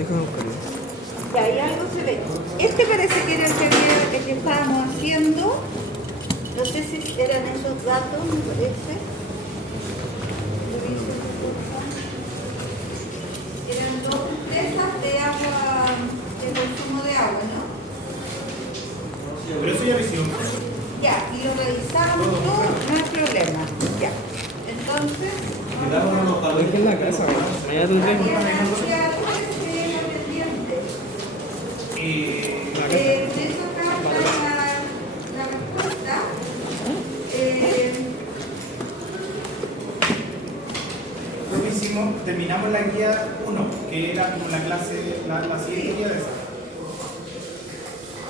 Déjame buscarlo. Ya, ahí algo se ve. Este parece que era el que estábamos haciendo. No sé si eran esos datos, me parece. Eran dos empresas de agua, de consumo de agua, ¿no? Pero eso ya lo hicimos. Ya, y lo revisamos todo, no hay problema. Ya. Entonces, Aquí en la casa, mañana tú había tienes. algo que era pendiente. De eso acá está la respuesta. Nosotros hicimos, terminamos la guía 1, que era como la clase, la siguiente guía de esa.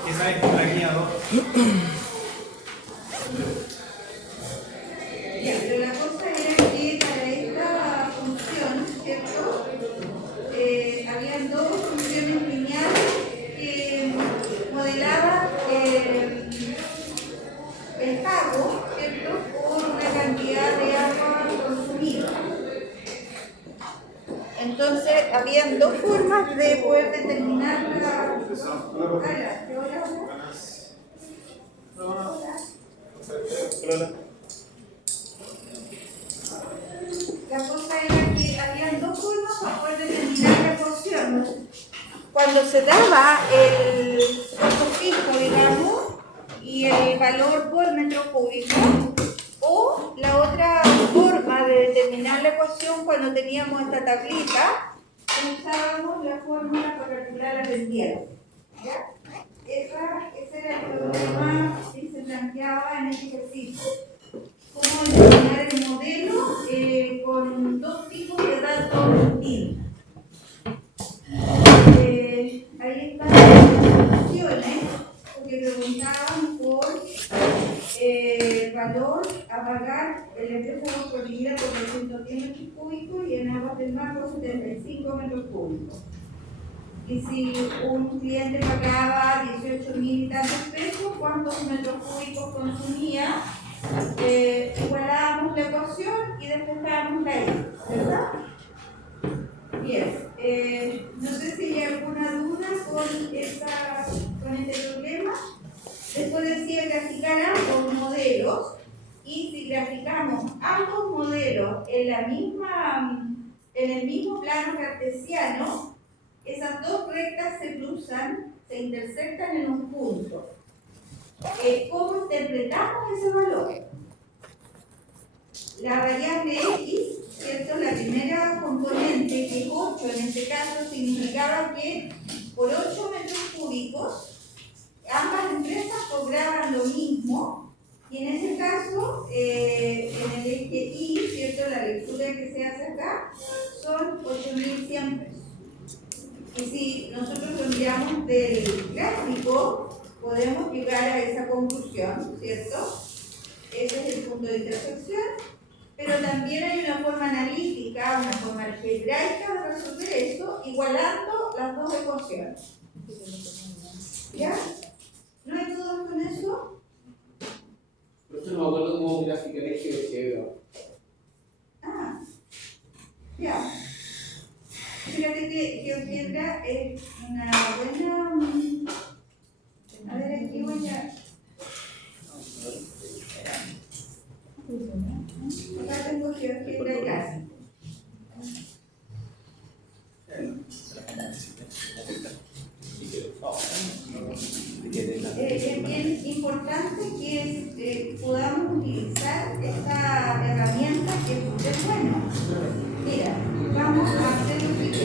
Esa es como la guía 2. Ya, pero la cosa era que para esta función, ¿cierto? Habían dos funciones lineales que modelaban el pago, ¿cierto? Por una cantidad de agua consumida. Entonces, habían dos formas de poder determinar la... Hola, ¿qué hora? Hola. La cosa era que habían dos formas para poder determinar la ecuación. Cuando se daba el costo fijo, digamos, y el valor por metro cúbico, o la otra forma de determinar la ecuación cuando teníamos esta tablita, usábamos la fórmula para calcular la pendiente. ¿Ya? Ese era el problema que se planteaba en este ejercicio. Cómo determinar el modelo con dos tipos de datos distintos. Ahí están las funciones, porque preguntaban por valor a pagar el empresa por vida por 210 metros cúbicos y en aguas del mar por 75 metros cúbicos. Y si un cliente pagaba 18.000 y tantos pesos, ¿cuántos metros cúbicos consumía? Igualábamos la ecuación y despejábamos la I, ¿verdad? Bien, no sé si hay alguna duda con este problema. Después decía graficar ambos modelos, y si graficamos ambos modelos en el mismo plano cartesiano, esas dos rectas se cruzan, se intersectan en un punto. ¿Cómo interpretamos ese valor? La variable x, ¿cierto? La primera componente, que es 8 en este caso, significaba que por 8 metros cúbicos ambas empresas cobraban lo mismo, y en ese caso, en el eje y, ¿cierto? La lectura que se hace acá son 8.100 pesos. Y si nosotros lo miramos del gráfico, podemos llegar a esa conclusión, ¿cierto? Ese es el punto de intersección, pero también hay una forma analítica, una forma algebraica de resolver eso, igualando las dos ecuaciones. ¿Ya? ¿No hay dudas con eso? Pero no me acuerdo cómo graficar el GeoGebra. Ah, ya. Fíjate que GeoGebra es una buena... A ver, aquí voy a... Acá tengo GeoGebra y clase. Es bien importante que podamos utilizar esta herramienta que es buena. Mira, vamos a hacer lo siguiente.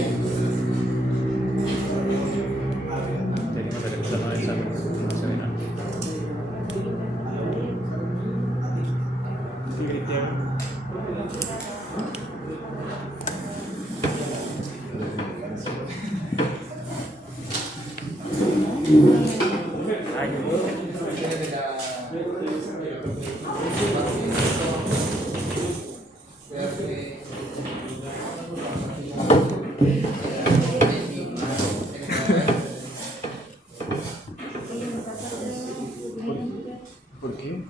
¿Por qué?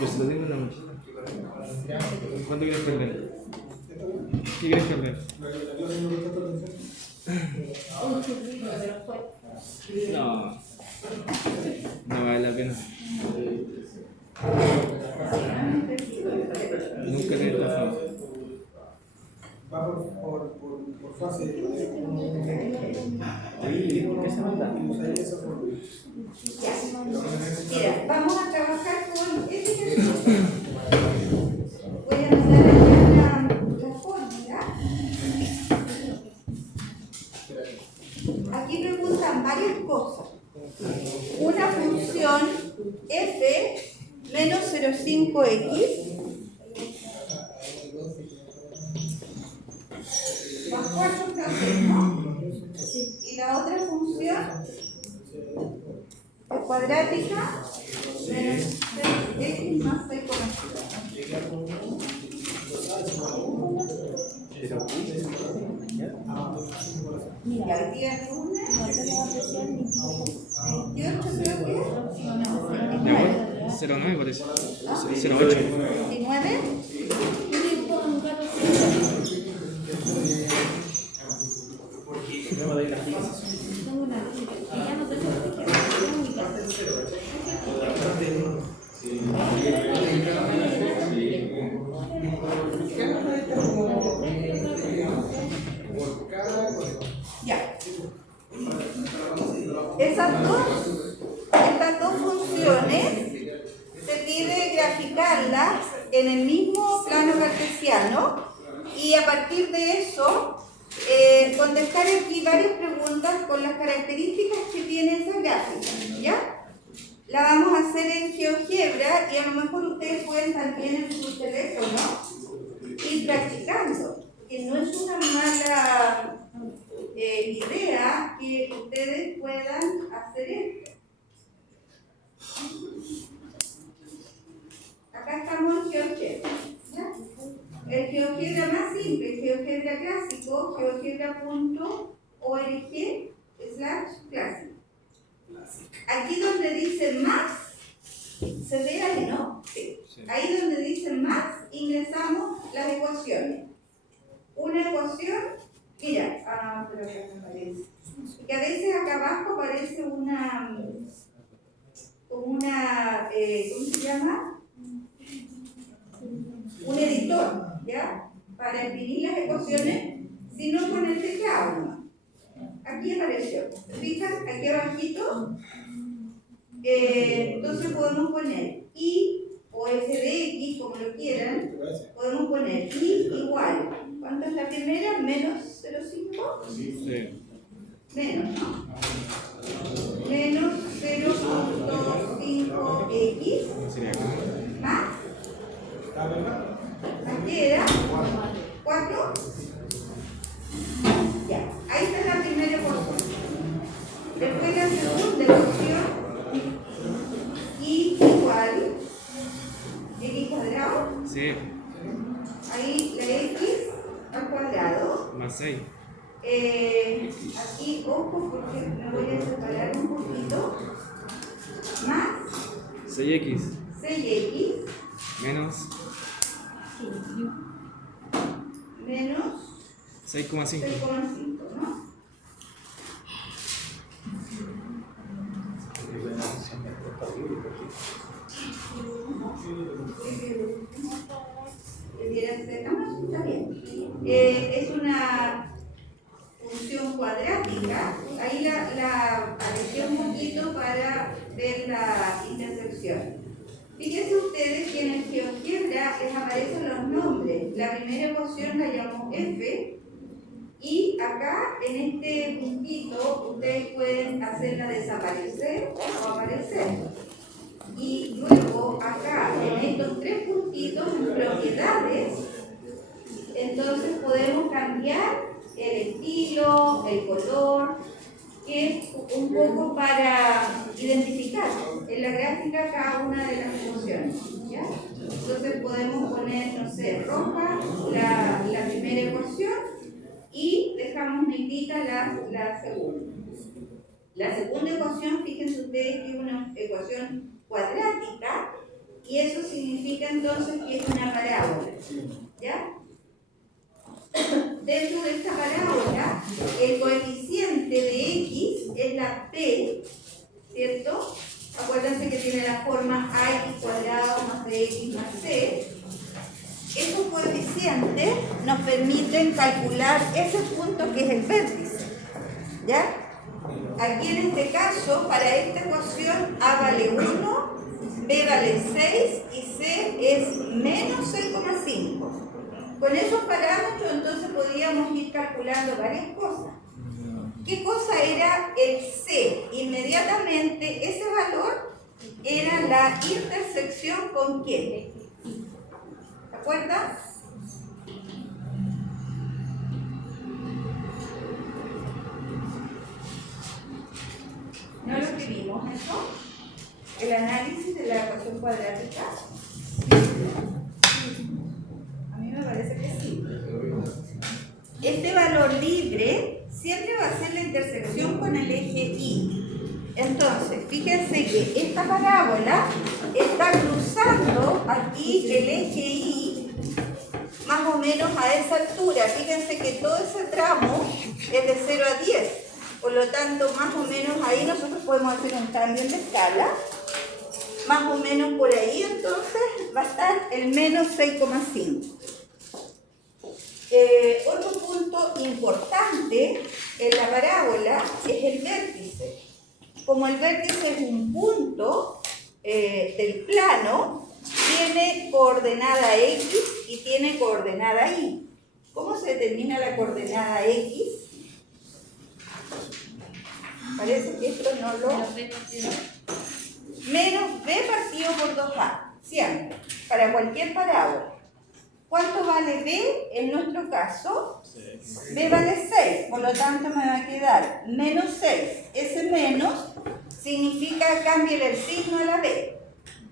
Yo se lo tengo en la mochila. ¿Cuánto quieres perder? ¿Qué quieres perder? No. No vale la pena. Nunca te he estafado. Va por fase. ¿Qué se manda? Ya. Mira, vamos a trabajar con este ejercicio. Voy a mandar acá la fórmula. Aquí preguntan varias cosas. Una función f menos 0,5x más 4 clases, ¿no? Y la otra función es cuadrática menos 6x más 6,5. Y al día lunes, 28 creo que es. Ya, 09 parece. 08. 29. Ya. Estas dos funciones se pide graficarlas en el mismo plano cartesiano y a partir de eso contestar aquí varias preguntas con las características que tiene esa gráfica, ¿ya? La vamos a hacer en GeoGebra y a lo mejor ustedes pueden también en su teléfono ir practicando, que no es una mala idea que ustedes puedan hacer esto. Acá estamos en GeoGebra, ¿ya? El GeoGebra más simple, el GeoGebra clásico, geogebra.org/clásico. Aquí donde dice más, ¿se ve ahí, no? Sí. Ahí donde dice más, ingresamos las ecuaciones. Una ecuación, mira, pero acá no aparece. Que a veces acá abajo aparece ¿cómo se llama? Un editor, ¿ya? Para imprimir las ecuaciones, sino con el teclado. Aquí apareció. ¿Fijan? Aquí abajito. Entonces podemos poner I o f de x, como lo quieran. Podemos poner I igual. ¿Cuánto es la primera? ¿Menos 0,5? Sí. Menos, ¿no? Menos 0,5x Sería acá. más. Aquí era 4. Ya, ahí está la primera ecuación. Después la segunda ecuación, y igual x cuadrado. Sí. Ahí la x al cuadrado. Más 6. Aquí, ojo, porque me voy a separar un poquito. Más 6x. 6x Menos menos 6,5. 6,5, ¿no? Está bien. Es una función cuadrática. Ahí la alejé un poquito para ver la intersección. Fíjense ustedes que en el GeoGebra les aparecen los nombres. La primera ecuación la llamo f. Y acá, en este puntito, ustedes pueden hacerla desaparecer o aparecer. Y luego, acá, en estos tres puntitos, en propiedades, entonces podemos cambiar el estilo, el color, que es un poco para identificar en la gráfica cada una de las funciones, ¿ya? Entonces podemos poner, no sé, roja la primera ecuación y dejamos negrita la segunda. La segunda ecuación, fíjense ustedes que es una ecuación cuadrática y eso significa entonces que es una parábola, ¿ya? Dentro de esta parábola, el coeficiente de x es la p, ¿cierto? Acuérdense que tiene la forma ax cuadrado más bx más c. Esos coeficientes nos permiten calcular ese punto que es el vértice, ¿ya? Aquí en este caso, para esta ecuación, a vale 1, b vale 6 y c es menos 6,5. Con esos parámetros entonces podríamos ir calculando varias cosas. ¿Qué cosa era el c? Inmediatamente ese valor era la intersección con ¿qué? ¿Se acuerdan? ¿No lo escribimos eso? El análisis de la ecuación cuadrática. A mí me parece que sí. Este valor libre siempre va a ser la intersección con el eje Y. Entonces, fíjense que esta parábola está cruzando aquí el eje Y más o menos a esa altura. Fíjense que todo ese tramo es de 0 a 10. Por lo tanto, más o menos ahí nosotros podemos hacer un cambio en la escala. Más o menos por ahí entonces va a estar el menos 6,5. Otro punto importante en la parábola es el vértice. Como el vértice es un punto del plano, tiene coordenada X y tiene coordenada Y. ¿Cómo se determina la coordenada X? Parece que esto no lo... Menos b partido por 2a, siempre, para cualquier parábola. ¿Cuánto vale b? En nuestro caso, b vale 6, por lo tanto me va a quedar menos 6. Ese menos significa cambiar el signo a la b.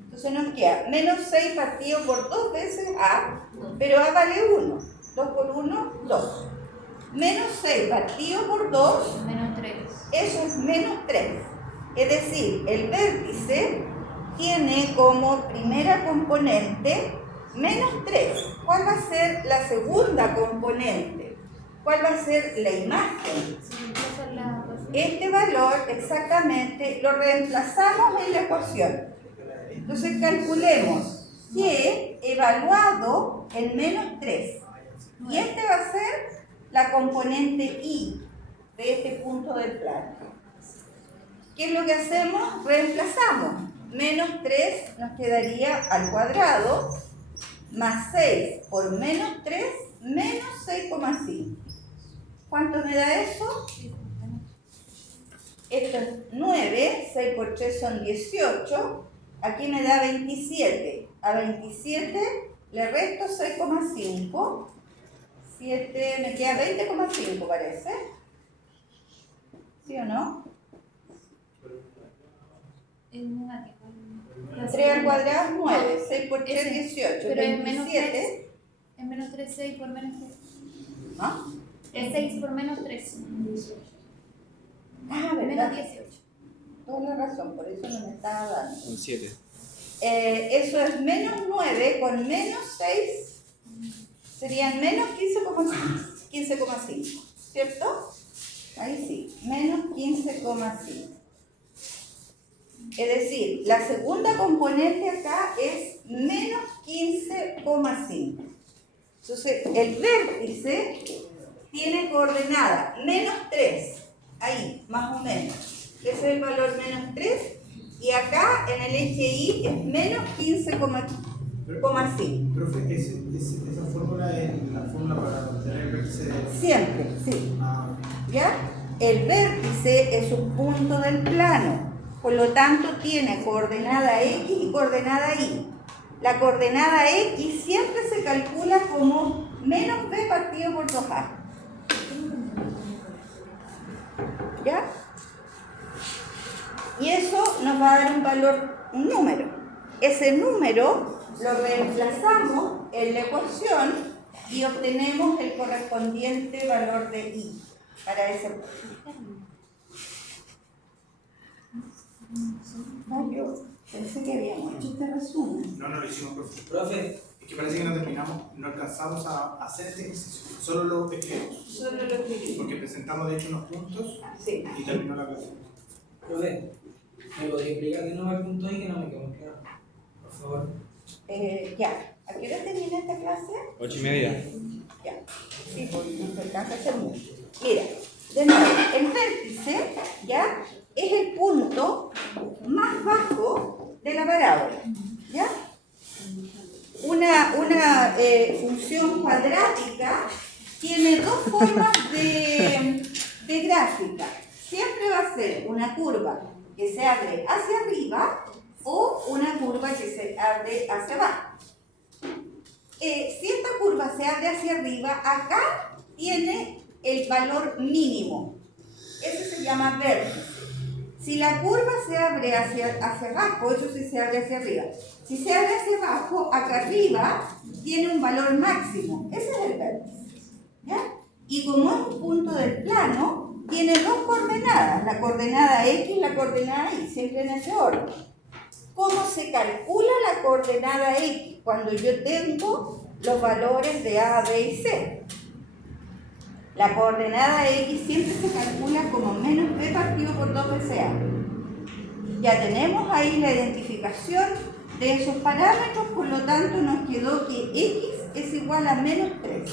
Entonces nos queda menos 6 partido por 2 veces a, pero a vale 1. 2 por 1, 2. Menos 6 partido por 2, Menos 3. eso es menos 3. Es decir, el vértice tiene como primera componente menos 3. ¿Cuál va a ser la segunda componente? ¿Cuál va a ser la imagen? Este valor exactamente lo reemplazamos en la ecuación. Entonces calculemos que evaluado en menos 3. Y este va a ser la componente Y de este punto del plano. ¿Qué es lo que hacemos? Reemplazamos. Menos 3 nos quedaría al cuadrado, más 6 por menos 3, menos 6,5. ¿Cuánto me da eso? Esto es 9, 6 por 3 son 18. Aquí me da 27. A 27 le resto 6,5. 7, me queda 20,5 parece. ¿Sí o no? 3 al cuadrado es 9, 6 por 3 es 18, pero 27. Es menos 3, 6 por menos 3. ¿Ah? Es 6 por menos 3. Ah, Menos ¿verdad? 18. Toda la razón, por eso no me estaba dando. Un 7. Eso es menos 9 con menos 6, serían menos 15,5, ¿cierto? Ahí sí, menos 15,5. Es decir, la segunda componente acá es menos 15,5. Entonces, el vértice tiene coordenada menos 3, ahí, más o menos. Ese es el valor menos 3. Y acá en el eje Y es menos 15,5. Profe, esa fórmula es la fórmula para obtener el vértice de... Siempre, sí. Ah, ¿Ya? El vértice es un punto del plano. Por lo tanto, tiene coordenada X y coordenada Y. La coordenada X siempre se calcula como menos b partido por 2a. ¿Ya? Y eso nos va a dar un valor, un número. Ese número lo reemplazamos en la ecuación y obtenemos el correspondiente valor de Y para ese punto. Yo pensé que habíamos hecho este resumen. no lo hicimos, profe. Profe, Es que parece que no terminamos, no alcanzamos a hacer este ejercicio, solo lo escribimos. Solo lo escribí. Porque presentamos de hecho unos puntos Sí. y terminó la clase. Profe, ¿me podría explicar de nuevo el punto ahí que no me quedó claro? Por favor. Ya. ¿A qué hora termina esta clase? 8:30. Ya. Sí, porque no se alcanza a hacer mucho. Mira, de nuevo, el vértice, ¿ya? Es el punto más bajo de la parábola, ¿ya? Una función cuadrática tiene dos formas de gráfica. Siempre va a ser una curva que se abre hacia arriba o una curva que se abre hacia abajo. Si esta curva se abre hacia arriba, acá tiene el valor mínimo. Eso se llama vértice. Si la curva se abre hacia abajo, eso sí se abre hacia arriba. Si se abre hacia abajo, acá arriba tiene un valor máximo. Ese es el vértice, ¿ya? Y como es un punto del plano, tiene dos coordenadas, la coordenada X y la coordenada Y, siempre en ese orden. ¿Cómo se calcula la coordenada X? Cuando yo tengo los valores de A, B y C. La coordenada X siempre se calcula como menos B partido por 2 veces A. Ya tenemos ahí la identificación de esos parámetros, por lo tanto nos quedó que X es igual a menos 3.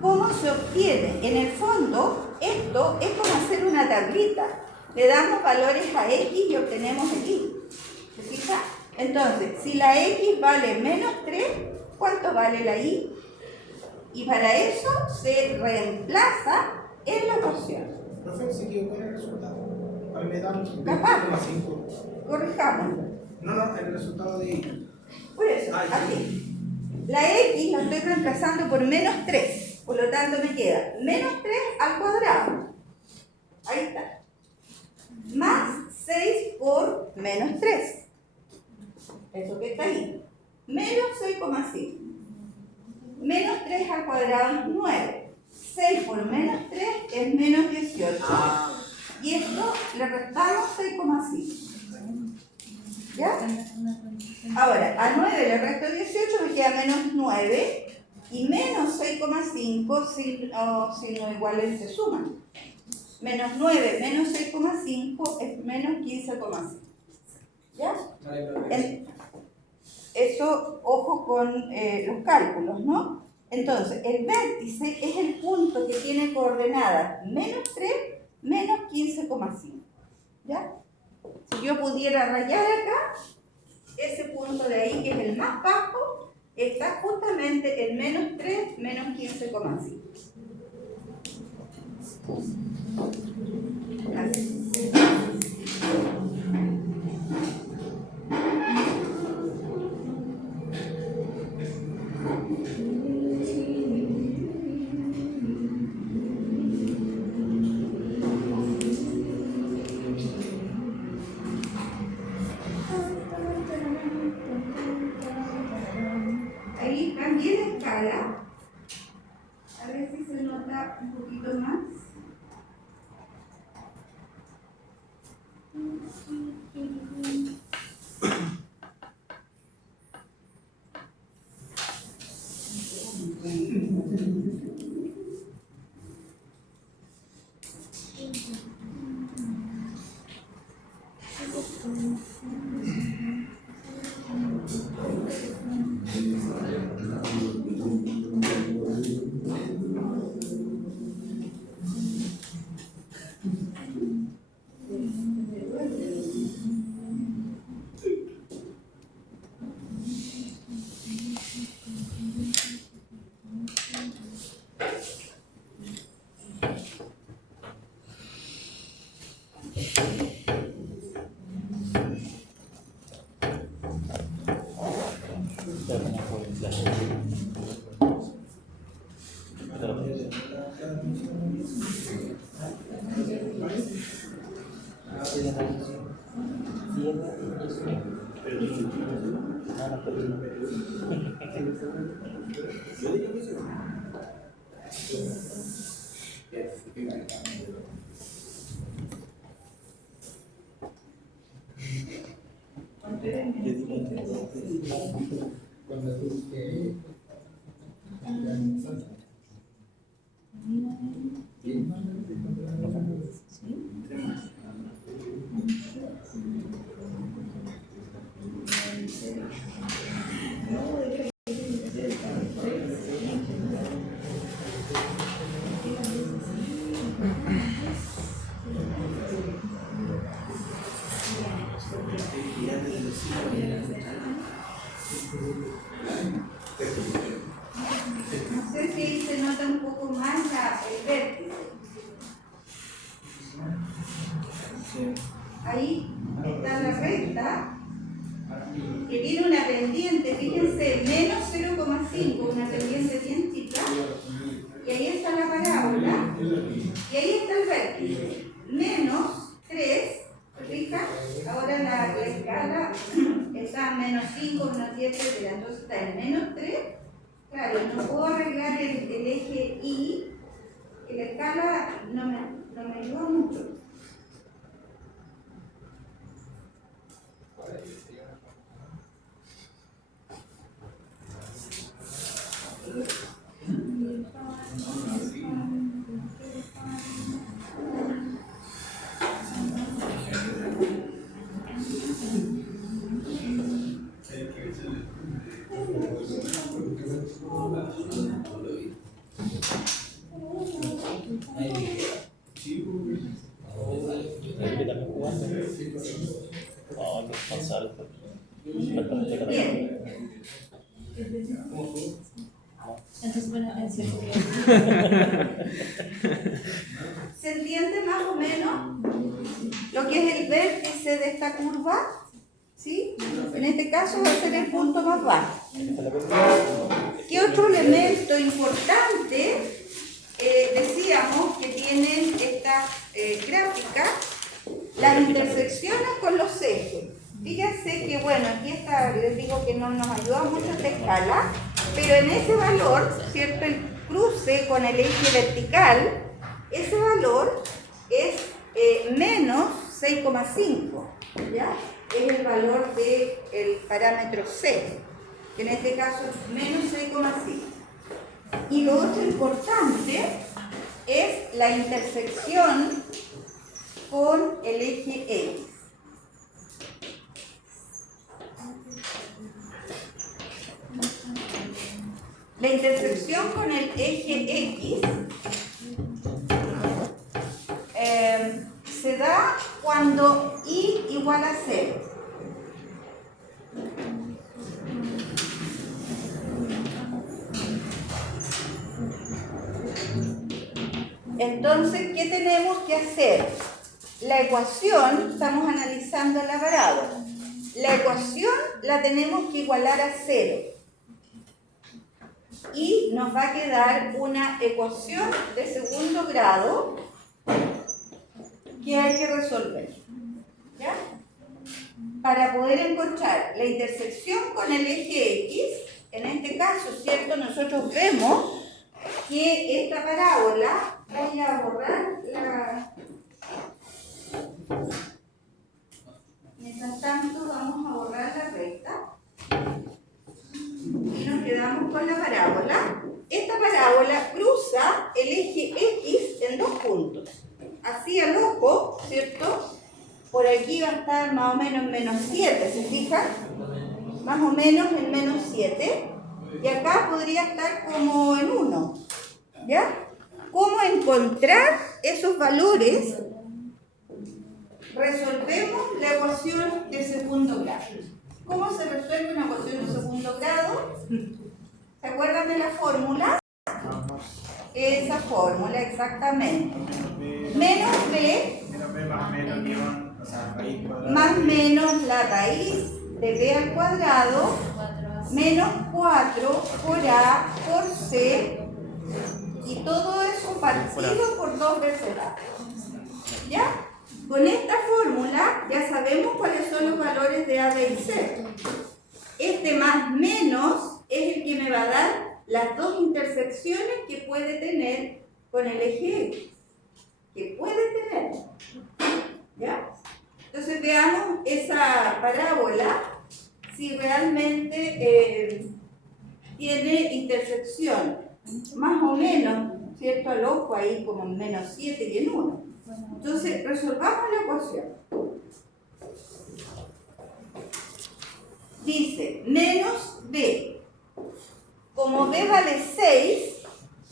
¿Cómo se obtiene? En el fondo, esto es como hacer una tablita. Le damos valores a X y obtenemos el Y. ¿Se fija? Entonces, si la X vale menos 3, ¿cuánto vale la Y? Y para eso se reemplaza en la ecuación. Profe, se equivocó en el resultado. A mí me dan 20,5. Corrijámoslo. No, el resultado de I. Por eso, aquí. La X la estoy reemplazando por menos 3. Por lo tanto me queda menos 3 al cuadrado. Ahí está. Más 6 por menos 3. Eso que está ahí. Menos 6,5. Menos 3 al cuadrado es 9. 6 por menos 3 es menos 18. Y esto le restamos 6,5. ¿Ya? Ahora, a 9 le resto 18, me queda menos 9. Y menos 6,5 si no iguales se suman. Menos 9 menos 6,5 es menos 15,5. ¿Ya? Vale, profe. Eso, ojo con los cálculos, ¿no? Entonces, el vértice es el punto que tiene coordenadas menos 3, menos 15,5. ¿Ya? Si yo pudiera rayar acá, ese punto de ahí, que es el más bajo, está justamente en menos 3, menos 15,5. Así. Ahí cambié la escala. A ver si se nota un poquito más. Cuando tú que... No sé si ahí se nota un poco más el vértice. Ahí está la recta que tiene una pendiente, fíjense, menos 0,5, una pendiente bien chica. Y ahí está la parábola. Y ahí está el vértice. Menos 3, ¿se fijan? Ahora la escala está en menos 5, menos 10, etc. Entonces está en menos 3. Claro, no puedo arreglar el eje Y, que la escala no me ayuda mucho. Bien. Entonces pon atención. ¿Se entiende más o menos lo que es el vértice de esta curva? ¿Sí? En este caso va a ser el punto más bajo. ¿Qué otro elemento importante decíamos que tienen estas gráficas? Las intersecciones con los ejes. Fíjense que, bueno, aquí está, les digo que no nos ayuda mucho esta escala, pero en ese valor, ¿cierto? El cruce con el eje vertical, ese valor es menos 6,5, ¿ya? Es el valor del parámetro C, que en este caso es menos 6,5. Y lo otro importante es la intersección con el eje X. La intersección con el eje X se da cuando Y igual a 0. Entonces, ¿qué tenemos que hacer? La ecuación, estamos analizando la parábola. La ecuación la tenemos que igualar a 0. Y nos va a quedar una ecuación de segundo grado que hay que resolver, ¿ya? Para poder encontrar la intersección con el eje X, en este caso, ¿cierto? Nosotros vemos que esta parábola, voy a borrar la... Mientras tanto, vamos a borrar la recta. Y nos quedamos con la parábola. Esta parábola cruza el eje X en dos puntos. Así al ojo, ¿cierto? Por aquí va a estar más o menos en menos 7, ¿se fijan? Más o menos en menos 7. Y acá podría estar como en 1. ¿Ya? ¿Cómo encontrar esos valores? Resolvemos la ecuación de segundo grado. ¿Cómo se resuelve una ecuación de segundo grado? ¿Se acuerdan de la fórmula? Esa fórmula, exactamente. Menos b más menos la raíz de b al cuadrado menos 4 por a por c y todo eso partido por 2 veces a. ¿Ya? Con esta fórmula ya sabemos cuáles son los valores de a, b y c. Este más menos es el que me va a dar las dos intersecciones que puede tener con el eje X. Que puede tener. ¿Ya? Entonces veamos esa parábola, si realmente tiene intersección más o menos, ¿cierto? Al ojo ahí como en -7 y en 1. Entonces, resolvamos la ecuación. Dice, menos b. Como b vale 6,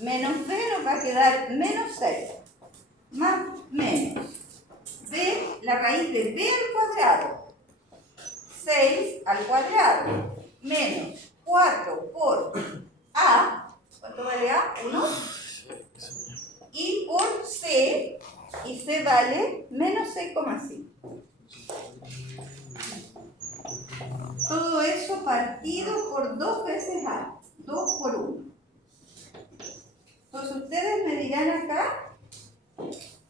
menos b nos va a quedar menos 6. Más menos. B, la raíz de b al cuadrado. 6 al cuadrado. Menos 4 por a. ¿Cuánto vale a? 1. Y por c. Y c vale menos 6,5. Todo eso partido por 2 veces a. 2 por 1. Entonces ustedes me dirán acá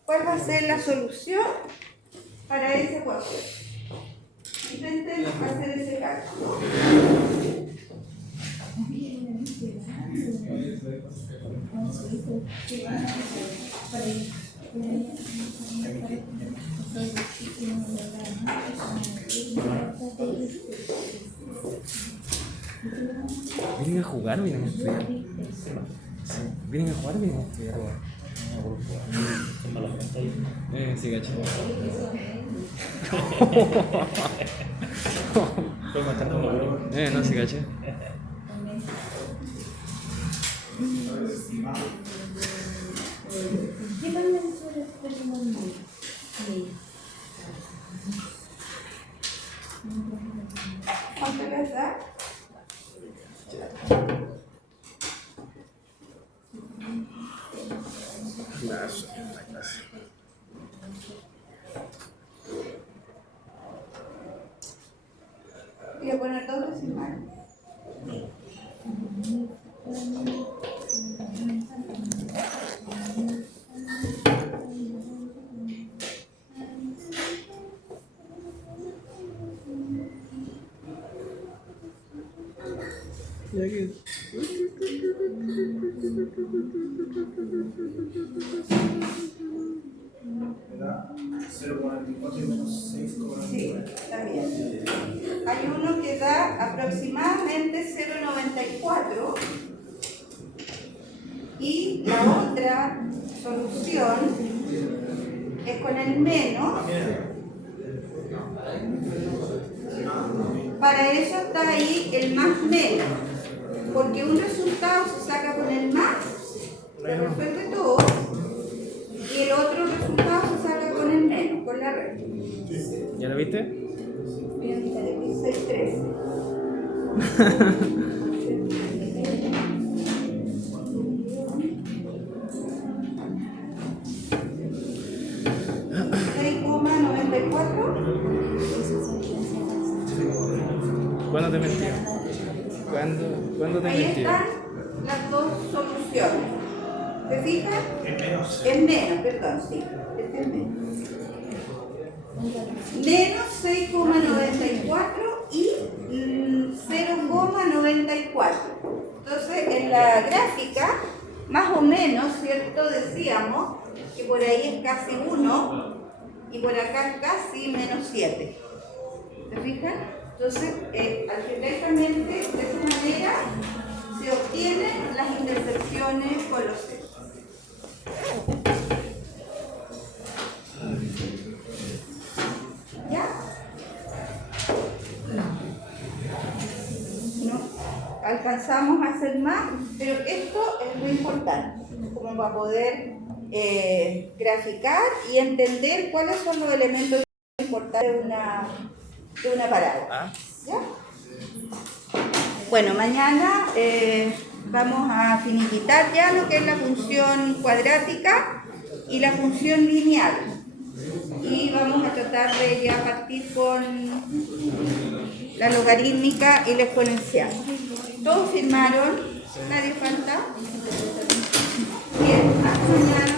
cuál va a ser la solución para esa ecuación. Intenten hacer ese cálculo. ¿Vienen a jugar o vienen a estudiar? ¿Vienen a jugar o vienen a estudiar? Sí, caché. No, sí, caché. ¿Cuánto les da? Voy a poner 2 decimales. ¿Verdad? 0,44 menos 6,9. Sí, está bien. Hay uno que da aproximadamente 0,94 y la otra solución es con el menos. Para eso está ahí el más menos, porque un resultado se saca con el más, se resuelve todo, y el otro resultado se saca con el menos, con la regla. ¿Ya lo viste? 6,13. ¿Cuándo te mentí? ¿Cuándo te Ahí mentí? están las dos soluciones. ¿Se fijan? Es menos. Es menos, perdón, sí. Este es menos. Menos 6,94 y 0,94. Entonces, en la gráfica, más o menos, ¿cierto? Decíamos que por ahí es casi 1 y por acá es casi menos 7. ¿Se fijan? Entonces, algebraicamente, de esa manera, se obtienen las intersecciones con los ceros. ¿Ya? ¿No? Alcanzamos a hacer más, pero esto es muy importante, como para poder graficar y entender cuáles son los elementos importantes de una parábola. ¿Ya? Bueno, mañana vamos a finiquitar ya lo que es la función cuadrática y la función lineal. Y vamos a tratar de ya partir con la logarítmica y la exponencial. ¿Todos firmaron? ¿Nadie falta? Bien, hasta mañana.